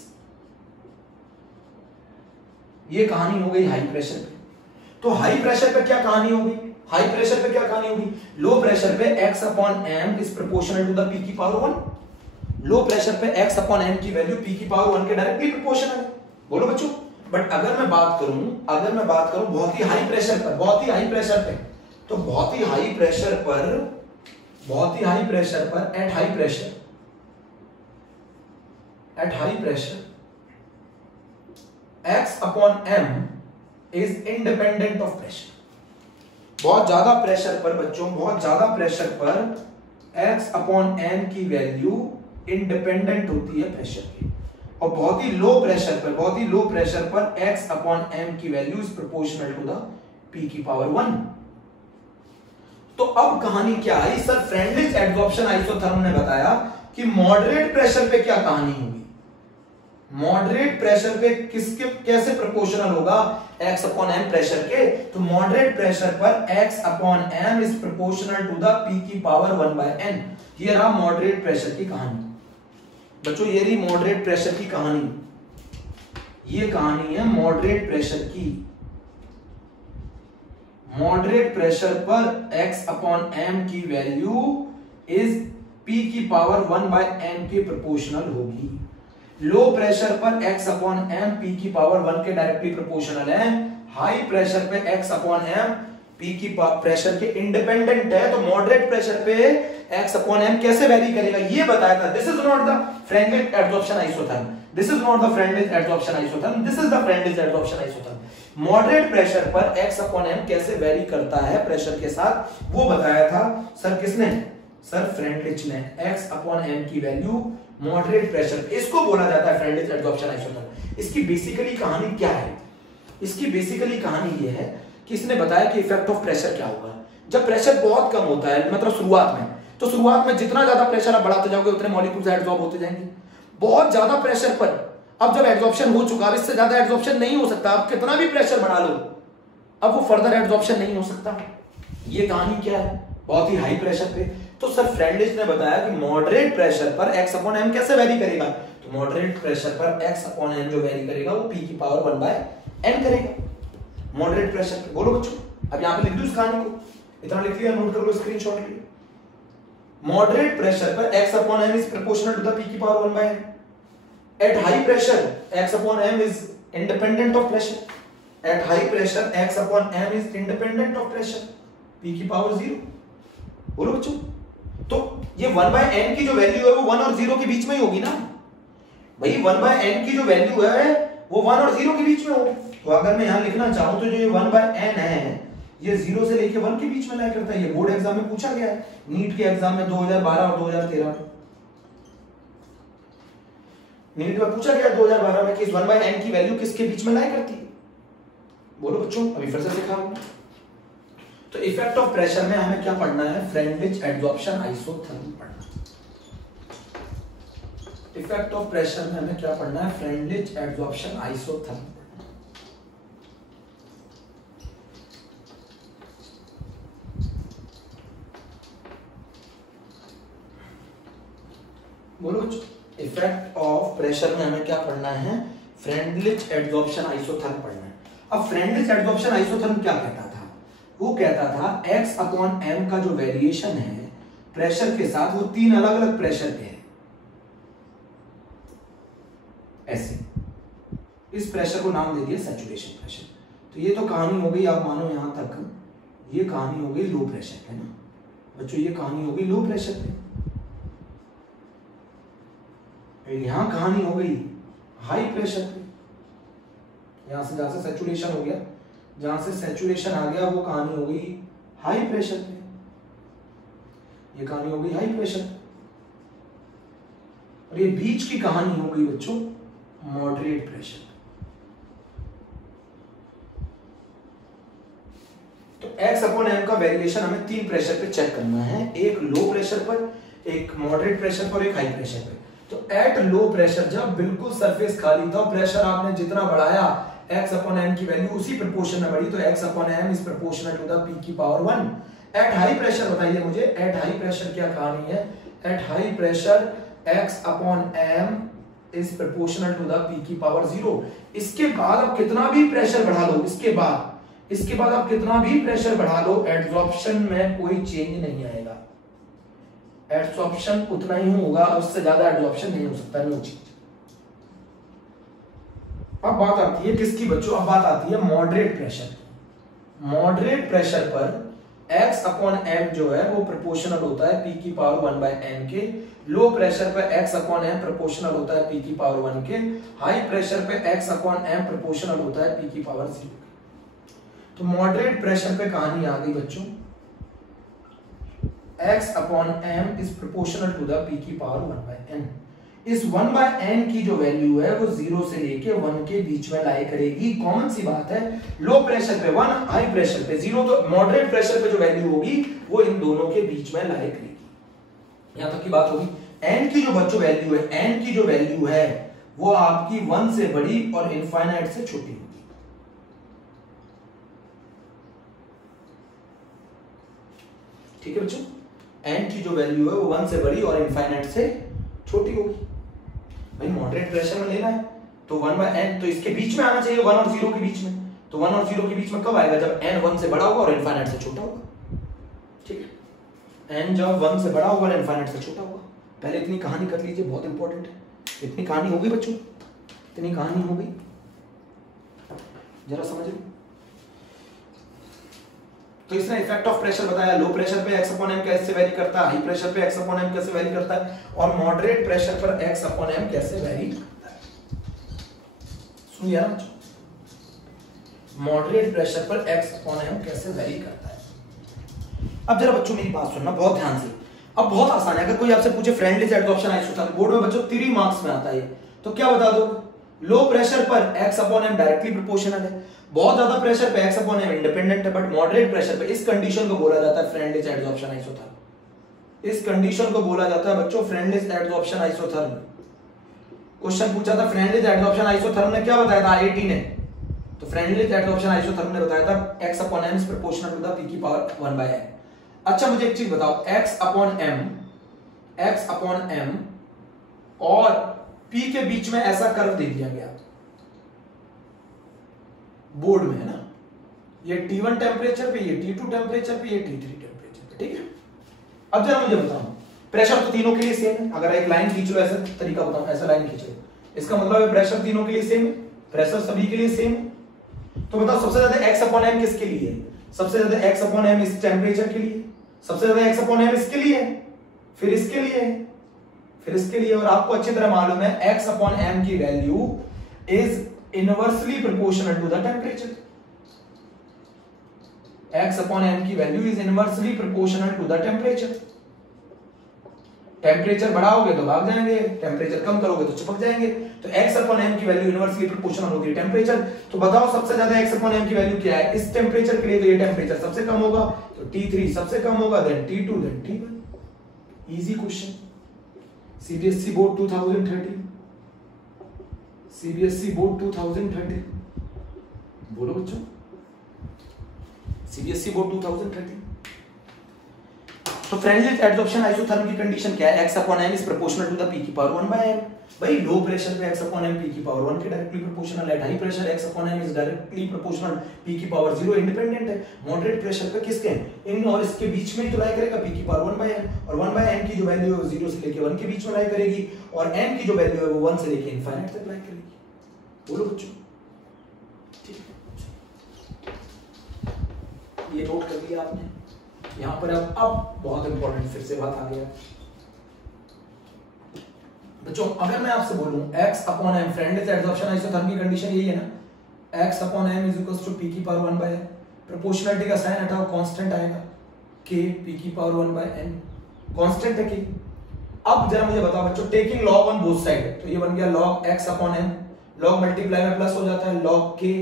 ये कहानी हो गई हाई प्रेशर पे। तो हाई प्रेशर पे क्या कहानी होगी, हाई प्रेशर पे क्या कहानी होगी, लो प्रेशर पे x/m is proportional to the p की पावर 1। लो प्रेशर पे x/m की वैल्यू p की पावर 1 के डायरेक्टली प्रोपोर्शनल है। बोलो बच्चों। बट अगर मैं बात करूं बहुत ही हाई प्रेशर पर, बहुत ही हाई प्रेशर पे, तो बहुत ही हाई प्रेशर पर eight high pressure x/m is independent of pressure. बहुत ज्यादा प्रेशर पर बच्चों, बहुत ज्यादा प्रेशर पर x/m की वैल्यू इंडिपेंडेंट होती है प्रेशर की, और बहुत ही लो प्रेशर पर x/m की value is proportional to the p की पावर 1। तो अब कहानी क्या आई, सर फ्रेंडलिच एब्जॉर्प्शन आइसोथर्म ने बताया कि मॉडरेट प्रेशर पे क्या कहानी होगी, मॉडरेट प्रेशर पे किसके कैसे प्रोपोर्शनल होगा x/m प्रेशर के। तो मॉडरेट प्रेशर पर x/m is proportional to the p की पावर 1/n। ये रहा मॉडरेट प्रेशर की कहानी बच्चों, ये रही मॉडरेट प्रेशर की कहानी। ये कहानी है मॉडरेट प्रेशर की। मॉडरेट प्रेशर पर x/m की वैल्यू इज p की पावर 1/n के प्रोपोर्शनल होगी। लो प्रेशर पर x/m p की पावर 1 के डायरेक्टली प्रोपोर्शनल है। हाई प्रेशर पे x/m पी की प्रेशर के इंडिपेंडेंट है, तो मॉडरेट प्रेशर पे x अपॉन m कैसे वेरी करेगा ये बताया था। This is not the Freundlich adsorption isotherm, this is not the Freundlich adsorption isotherm, this is the Freundlich adsorption isotherm. Moderate pressure पर x अपॉन m कैसे vary करता है प्रेशर के साथ वो बताया था सर किसने, सर फ्रेंडलिस्ट ने। x अपॉन m की वैल्यू मॉडरेट प्रेशर, इसको बोला जाता है फ्रेंडलिस्ट एडसॉर्प्शन आइसोथर्म। इसकी बेसिकली कहानी क्या है, इसकी बेसिकली कहानी ये है कि इसने बताया कि इफेक्ट ऑफ प्रेशर क्या होगा जब प्रेशर बहुत कम होता है, मतलब शुरुआत में, तो शुरुआत में जितना ज्यादा प्रेशर आप बढ़ाते जाओगे उतने मॉलिक्यूल्स एडसॉर्ब होते जाएंगे। बहुत ज्यादा प्रेशर पर अब जब एडसॉर्प्शन हो चुका है, इससे ज्यादा एडसॉर्प्शन नहीं हो सकता, आप कितना भी प्रेशर बढ़ा लो अब वो फर्दर एडसॉर्प्शन नहीं हो सकता। ये कहानी क्या है, बहुत ही हाई प्रेशर पे। तो सर फ्रेंडलिस्ट ने बताया कि मॉडरेट प्रेशर पर x अपॉन m कैसे वेरी करेगा, तो मॉडरेट प्रेशर पर x अपॉन m जो वेरी करेगा वो p की पावर 1/n करेगा मॉडरेट प्रेशर पे। बोलो बच्चों, अब यहां पे लिख दूं इस कहानी को, इतना लिख लिया, नोट कर लो, स्क्रीनशॉट ले लो। मॉडरेट प्रेशर पर x upon m is proportional to the p की power 1/n। At high pressure x upon m is independent of pressure, at high pressure x upon m is independent of pressure, p की power 0। बोलो बच्चों, तो ये 1/n की जो value है वो 1 और 0 के बीच में ही होगी ना भाई, 1/n की जो वैल्यू है वो 1 और 0 के बीच में होगी। तो अगर मैं यहां लिखना चाहूं तो जो ये 1/n है ये 0 से लेके 1 के बीच में लाया करता है। ये बोर्ड एग्जाम में पूछा गया है, नीट के एग्जाम में 2012 और 2013 में, नीट में पूछा गया 2012 में कि इस 1/n की वैल्यू किसके बीच में लाया करती है। बोलो बच्चों, अभी फिर से सिखाऊंगा। तो इफेक्ट ऑफ प्रेशर में हमें क्या पढ़ना है, फ्रेंडलिस्ट एडसॉर्प्शन आइसोथर्म पढ़ना। इफेक्ट ऑफ प्रेशर में हमें क्या पढ़ना है, फ्रेंडलिस्ट एडसॉर्प्शन आइसोथर्म। बोलो, इफेक्ट ऑफ प्रेशर में हमें क्या पढ़ना है, फ्रेंडलिस्ट एडसॉर्प्शन आइसोथर्म पढ़ना है। अब फ्रेंडलिस्ट एडसॉर्प्शन आइसोथर्म क्या कहता था, वो कहता था x अपॉन m का जो वेरिएशन है प्रेशर के साथ वो 3 अलग अलग प्रेशर पे है। ऐसे इस प्रेशर को नाम दे दिया सैचुरेशन प्रेशर। तो ये तो कहानी हो गई, आप मानो यहां तक ये कहानी हो गई लो प्रेशर पे ना बच्चों, ये कहानी हो गई लो प्रेशर पे। यहां कहानी हो गई हाई प्रेशर पे, यहां से जहां से सैचुरेशन हो गया, जहां से सैचुरेशन आ गया वो कहानी हो गई हाई प्रेशर पे, ये कहानी हो गई हाई प्रेशर। और ये बीच की कहानी हो गई बच्चों मॉडरेट प्रेशर। तो x अपॉन m का वेरिएशन हमें 3 प्रेशर पे चेक करना है, एक लो प्रेशर पर, एक मॉडरेट प्रेशर पर, एक हाई प्रेशर पे। तो एट लो प्रेशर जब बिल्कुल सरफेस खाली था, प्रेशर आपने जितना बढ़ाया x अपॉन m की वैल्यू उसी प्रोपोर्शन में बढ़ी, तो x upon m is proportional to the p की पावर 1। एट हाई प्रेशर बताइए मुझे, एट हाई प्रेशर क्या कहानी है, at high pressure x upon m is proportional to the p की पावर 0। इसके बाद आप कितना भी प्रेशर बढ़ा लो, इसके बाद आप कितना भी प्रेशर बढ़ा लो, एडसॉर्प्शन में कोई चेंज नहीं आएगा, एडसॉर्प्शन उतना ही होगा, उससे ज्यादा एडसॉर्प्शन नहीं हो सकता, नो चेंज। अब बात आती है किसकी बच्चों, अब बात आती है मॉडरेट प्रेशर। मॉडरेट प्रेशर पर x अपॉन m जो है वो प्रोपोर्शनल होता है p की पावर 1/n के, लो प्रेशर पे x अपॉन m प्रोपोर्शनल होता है p की पावर 1 के, हाई प्रेशर पे x अपॉन m प्रोपोर्शनल होता है p की पावर 0। तो मॉडरेट प्रेशर पे कहानी आ गई बच्चों, x upon m is proportional to the p की पावर 1/n। इस 1/n की जो वैल्यू है वो 0 से लेके 1 के बीच में लाई करेगी। कॉमन सी बात है, लो प्रेशर पे 1, हाई प्रेशर पे 0, तो मॉडरेट प्रेशर पे जो वैल्यू होगी वो इन दोनों के बीच में लाई करेगी। यहां तक की बात होगी। n की जो बच्चों वैल्यू है, n की जो वैल्यू है वो आपकी 1 से बड़ी और इनफाइनाइट से छोटी होगी। ठीक है बच्चों, n की जो वैल्यू है वो 1 से बड़ी और इनफाइनाइट से छोटी होगी। भाई मॉडरेट प्रेशर में लेना है तो 1/n, तो इसके बीच में आना चाहिए 1 और 0 के बीच में। तो 1 और 0 के बीच में कब आएगा, जब n 1 से बड़ा होगा और इनफाइनाइट से छोटा होगा। ठीक है, n जब 1 से बड़ा होगा और इनफाइनाइट से छोटा होगा। पहले इतनी कहानी कर लीजिए, बहुत इंपॉर्टेंट है। इतनी कहानी हो गई बच्चों, इतनी कहानी हो गई, जरा समझ लो। तो इसने इफेक्ट ऑफ प्रेशर बताया, लो प्रेशर पे x अपॉन m कैसे वेरी करता है, हाई प्रेशर पे x अपॉन m कैसे वेरी करता है, और मॉडरेट प्रेशर पर x अपॉन m कैसे वेरी करता है। सुनिए ना, मॉडरेट प्रेशर पर x अपॉन m कैसे वेरी करता है। अब जरा बच्चों मेरी बात सुनना बहुत ध्यान से। अब बहुत आसान है, अगर कोई आपसे पूछे फ्रेंडली एडसॉर्प्शन आइसोथर्मल, बोर्ड में बच्चों 3 मार्क्स में आता है, तो क्या बता दो, लो प्रेशर पर x upon m directly proportional है, बहुत ज्यादा प्रेशर पे x अपॉन m इंडिपेंडेंट है, बट मॉडरेट प्रेशर पे इस कंडीशन को बोला जाता है फ्रेंडली एडसॉर्प्शन आइसोथर्मल। इस कंडीशन को बोला जाता है बच्चों फ्रेंडली एडसॉर्प्शन आइसोथर्मल। क्वेश्चन पूछा था फ्रेंडली एडसॉर्प्शन आइसोथर्मल ने क्या बताया था आईआईटी ने, तो फ्रेंडली एडसॉर्प्शन आइसोथर्मल ने बताया था x upon m is proportional to the p की पावर 1/n। अच्छा मुझे एक चीज बताओ, x अपॉन m और p के बीच में ऐसा कर्व दे दिया गया बोर्ड में, है ना, ये T1 टेम्परेचर पे, ये T2 टेम्परेचर पे, ये T3 टेम्परेचर पे, ठीक है। अब जरा मुझे बताओ, प्रेशर तो तीनों के लिए सेम है, अगर एक लाइन खींच लो, ऐसा तरीका बताओ, ऐसा लाइन खींच लो, इसका मतलब है प्रेशर तीनों के लिए सेम है, प्रेशर सभी के लिए सेम है। तो बताओ सबसे ज्यादा x अपॉन m किसके लिए है, सबसे ज्यादा x अपॉन m इस टेम्परेचर के लिए, सबसे ज्यादा x अपॉन m इसके लिए है, फिर इसके लिए है, फिर इसके लिए, और आपको अच्छी तरह मालूम है x अपॉन m की value is inversely proportional to the temperature. x upon m की value is inversely proportional to the temperature. Temperature बढ़ाओगे तो भाग जाएंगे, टेम्परेचर कम करोगे तो चिपक जाएंगे, तो x अपॉन m की वैल्यू इनवर्सली प्रोपोर्शनल होती है टेम्परेचर। तो बताओ सबसे ज्यादा x अपॉन m की वैल्यू क्या है इस टेम्परेचर के लिए, तो ये टेम्परेचर सबसे कम होगा, तो T3 सबसे कम होगा, then T2, then T1। Easy question, CBSE board 2013, CBSE board 2013, बोलो बच्चों, सीबीएसई बोर्ड 2013। तो फ्रेंडली एडसॉर्प्शन आइसोथर्मल की कंडीशन क्या है, x upon m is proportional to the p की पावर 1/n। भाई लो प्रेशर पे x अपॉन m p की पावर 1 के डायरेक्टली प्रोपोर्शनल है, high pressure x upon m is directly proportional p की पावर 0 इंडिपेंडेंट है, मॉडरेट प्रेशर पे किसके इन और इसके बीच में ही तो लाई करेगा p की पावर 1/n, और 1/n की जो वैल्यू है 0 से लेके 1 के बीच में लाई करेगी, और n की जो वैल्यू है वो 1 से लेके इनफाइनाइट तक लाई करेगी। बोलो बच्चों, ठीक है, ये नोट कर लिया आपने यहां पर। अब बहुत इंपॉर्टेंट फिर से बात आ गया बच्चों, अगर मैं आपसे बोलूं x upon m Freundlich adsorption isothermal की कंडीशन यही है ना, x upon m is equals to p की पावर 1/n, प्रोपोर्शनलिटी का साइन हटाओ, कांस्टेंट आएगा k p की पावर 1/n, कांस्टेंट है k। अब जरा मुझे बताओ बच्चों, taking log on both side, तो ये बन गया log x upon m, log multiply में प्लस हो जाता है log k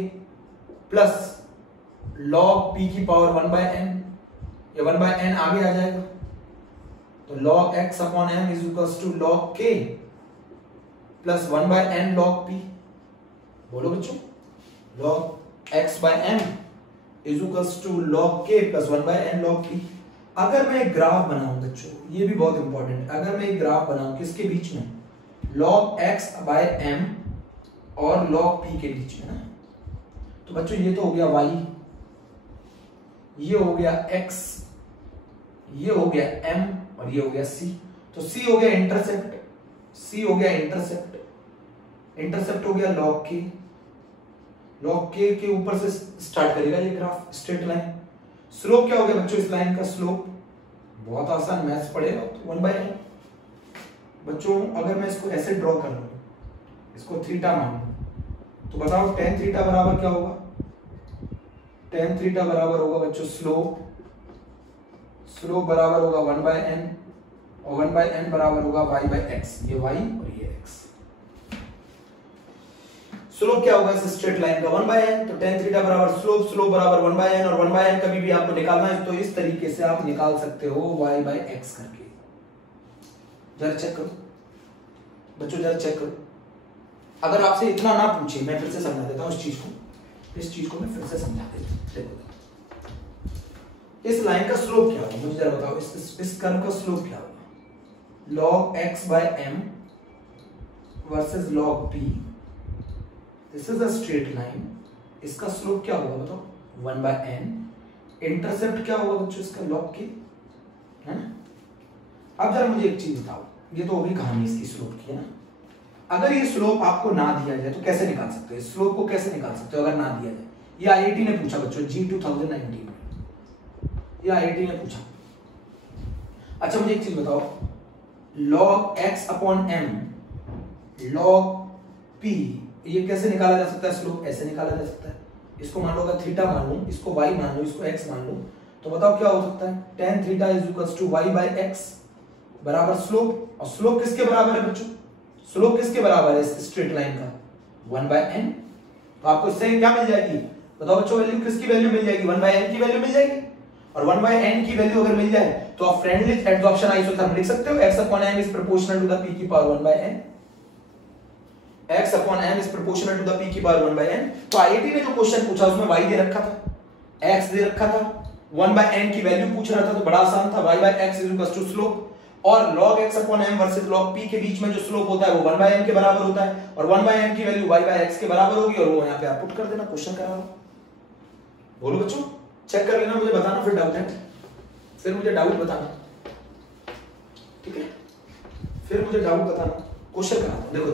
plus log p की पावर 1/n, ये 1/n आगे आ जाएगा, तो log x upon m is equals to log k plus 1/n log p। बोलो बच्चों, log x by m is equals to log k plus 1/n log p। अगर मैं एक ग्राफ बनाऊं बच्चों, ये भी बहुत इंपॉर्टेंट, अगर मैं एक ग्राफ बनाऊं किसके बीच में, log x by m और log p के बीच में ना, तो बच्चों ये तो हो गया y, ये हो गया x, ये हो गया m और ये हो गया c, तो c हो गया इंटरसेप्ट, c हो गया इंटरसेप्ट, इंटरसेप्ट हो गया log k, log k के ऊपर से स्टार्ट करेगा ये ग्राफ स्ट्रेट लाइन। स्लोप क्या हो गया बच्चों इस लाइन का स्लोप, बहुत आसान मैथ्स पढ़ेगा, 1/n। बच्चों अगर मैं इसको ऐसे ड्रॉ कर लूं, इसको थीटा मान लूं, तो बताओ tan थीटा बराबर क्या होगा, tan थीटा बराबर होगा बच्चों स्लोप, स्लोप बराबर होगा 1/n, और 1/n बराबर होगा y/x, ये y और ये x। स्लोप क्या होगा इस स्ट्रेट लाइन का 1/n, तो tan थीटा बराबर स्लोप, स्लोप बराबर 1/n, और 1/n कभी भी आपको निकालना है तो इस तरीके से आप निकाल सकते हो y/x करके। जरा चेक करो बच्चों, जरा चेक करो, अगर आपसे इतना ना पूछे, मैं फिर से समझा देता हूं इस चीज को मैं फिर से समझा देता हूं। देखो इस लाइन का स्लोप क्या होगा मुझे जरा बताओ, इस कर्व का स्लोप क्या होगा, log x by m versus log p, this is a straight line, इसका स्लोप क्या होगा बताओ 1/n, इंटरसेप्ट क्या होगा बच्चों इसका log k, है ना। अब जरा मुझे एक चीज बताओ, ये तो होगी कहानी इसकी स्लोप की, है ना। अगर ये स्लोप आपको ना दिया जाए तो कैसे निकाल सकते हो, स्लोप को कैसे निकाल सकते हो अगर ना दिया जाए, ये आईआईटी ने पूछा बच्चों G 2019 में, ये आईआईटी ने पूछा। अच्छा मुझे एक चीज बताओ, log x upon m log p ये कैसे निकाला जा सकता है? स्लोप ऐसे निकाला जा सकता है। इसको मान लो अगर थीटा मान लो, इसको y मान लो, इसको x मान लो, तो बताओ क्या हो सकता है? tan theta is equal to y by x बराबर स्लोप। और स्लोप किसके बराबर है बच्चों? स्लोप किसके बराबर है इस स्ट्रेट लाइन का? 1 बाय n। तो आपको इससे क्या मिल जाएगी? बताओ बच्चों, वैल्यू किसकी वैल्यू मिल जाएगी? 1 बाय n की वैल्यू मिल जाएगी। और 1 बाय n की वैल्यू अगर मिल जाए तो आप फ्रेंडलिच एडसॉर्प्शन आइसोथर्म लिख सकते हो, x upon m is proportional to the p की power 1 by n। x upon m is proportional to the p की पावर 1 बाय n। तो आईआईटी ने जो क्वेश्चन पूछा उसमें y दे रखा था, x दे रखा था, 1 बाय n की वैल्यू पूछ रहा था, तो बड़ा आसान था, y by x is equal to slope. और log x upon m versus log p के बीच में जो स्लोप होता है वो 1 बाय m के बराबर होता है, और 1 बाय m की वैल्यू y बाय x के बराबर होगी, और वो यहाँ पे आप पुट कर देना, क्वेश्चन करा लो। बोलो बच्चों, चेक कर लेना, मुझे बताना फिर डाउट है, फिर मुझे डाउट बताना, ठीक है? फिर मुझे डाउट बताना, क्वेश्चन करा दो। देखो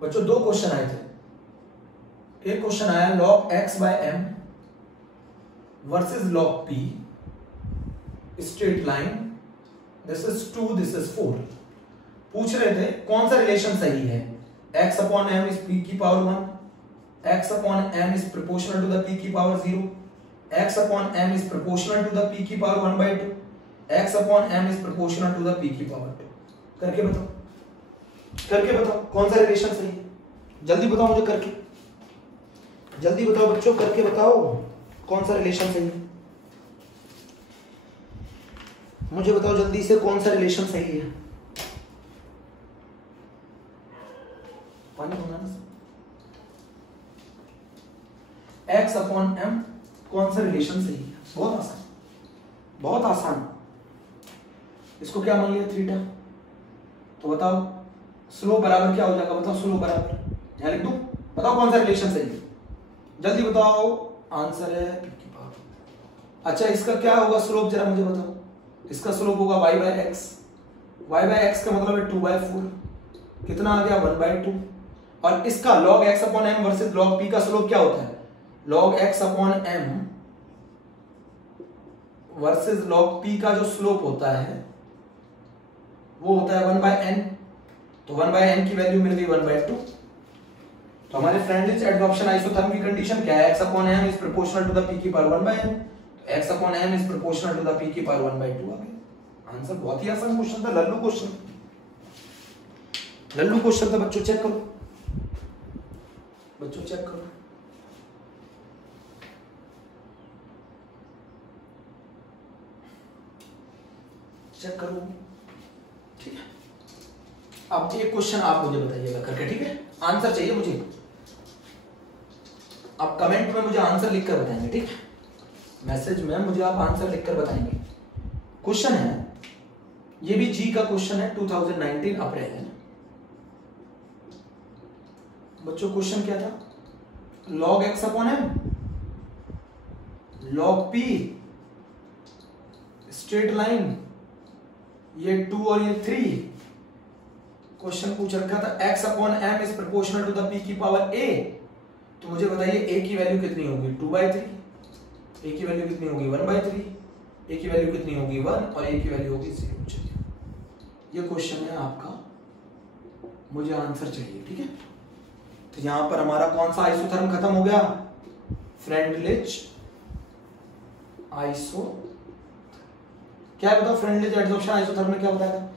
बच्चों, दो क्वेश्चन आए थे। एक क्वेश्चन आया log x by m versus log p straight line, this is 2 this is 4। पूछ रहे थे कौन सा रिलेशन सही है? x upon m is p की power 1, x upon m is proportional to the p की power 0, x upon m is proportional to the p की power 1 by 2, x upon m is proportional to the p की power 2। करके बताओ, करके बताओ कौन सा रिलेशन सही है? जल्दी बताओ मुझे, करके जल्दी बताओ बच्चों, करके बताओ कौन सा रिलेशन सही है? मुझे बताओ जल्दी से, कौन सा रिलेशन सही है? पानी बनाना। x अपॉन m कौन सा रिलेशन सही है? बहुत आसान, बहुत आसान। इसको क्या मान लिया? थीटा। तो बताओ स्लोप बराबर क्या हो जाएगा? बताओ स्लोप बराबर, यहाँ लिख दूं? बताओ कौन सा रिलेशन सही है? जल्दी बताओ। आंसर है p की पावर। अच्छा इसका क्या होगा स्लोप, जरा मुझे बताओ। इसका स्लोप होगा y by x। y by x का मतलब है 2 बाय 4। कितना आ गया? 1 बाय 2। और इसका log x upon m versus log p का स्लोप क्या होता है? log x upon m versus log p का जो स्लोप होता है वो होता है 1 बाय n। तो 1 बाय n की वैल्यू मिल गई 1 बाय 2। तो हमारे फ्रेंडलिच एडसॉर्प्शन आइसोथर्म की कंडीशन क्या है? x upon m is proportional to the p की power 1 by n। x upon m is proportional to the p की पावर 1 बाय 2 आ गया। आंसर बहुत ही आसान क्वेश्चन था, लल्लू क्वेश्चन, लल्लू क्वेश्चन था बच्चों। चेक करो बच्चों, चेक करो। चेक करो, ठीक है? अब एक क्वेश्चन आप मुझे बताइएगा करके, ठीक है? आंसर चाहिए मुझे। आप कमेंट में मुझे आंसर लिखकर बताएंगे, ठीक है? मैसेज में मुझे आप आंसर लिखकर बताएंगे। क्वेश्चन है, ये भी जी का क्वेश्चन है, 2019 अप्रैल है बच्चों। क्वेश्चन क्या था? log x upon m log p straight line, ये 2 और ये 3। क्वेश्चन पूछ रखा था x upon m is proportional to the p की पावर a। तो मुझे बताइए a की वैल्यू कितनी होगी? 2 बाय 3। a की वैल्यू कितनी होगी? 1 बाय 3। a की वैल्यू कितनी होगी? 1, और a की वैल्यू होगी 0। चलिए ये क्वेश्चन है आपका, मुझे आंसर चाहिए, ठीक है? तो यहां पर हमारा कौन सा आइसोथर्म खत्म हो गया? Freundlich iso. क्या बताओ फ्रेंडलिच एडसॉर्प्शन आइसोथर्म में क्या बताया था?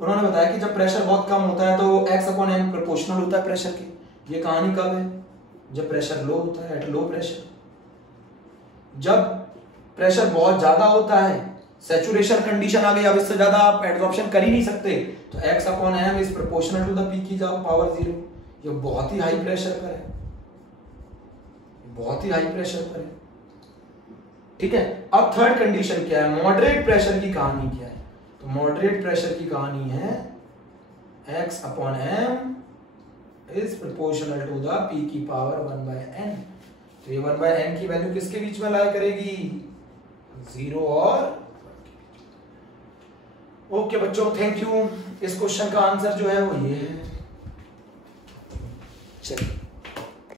उन्होंने बताया कि जब प्रेशर बहुत कम होता है तो x अपॉन m प्रोपोर्शनल होता है प्रेशर के। ये कहानी कब है? जब प्रेशर लो होता है, एट लो प्रेशर। जब प्रेशर बहुत ज्यादा होता है, सैचुरेशन कंडीशन आ गई, अब इससे ज्यादा आप एडसॉर्प्शन कर ही नहीं सकते, तो x upon m is proportional to the p की पावर 0। ये बहुत ही हाई प्रेशर पर है, बहुत ही हाई प्रेशर पर है, ठीक है? अब थर्ड कंडीशन क्या है? मॉडरेट प्रेशर की कहानी क्या है? तो मॉडरेट प्रेशर की कहानी है x upon m is proportional to the p की पावर 1 बाय n। तो ये 1 बाय n की वैल्यू किसके बीच में लाई करेगी? 0 और। ओके बच्चों, थैंक यू। इस क्वेश्चन का आंसर जो है वो ये है। चलिए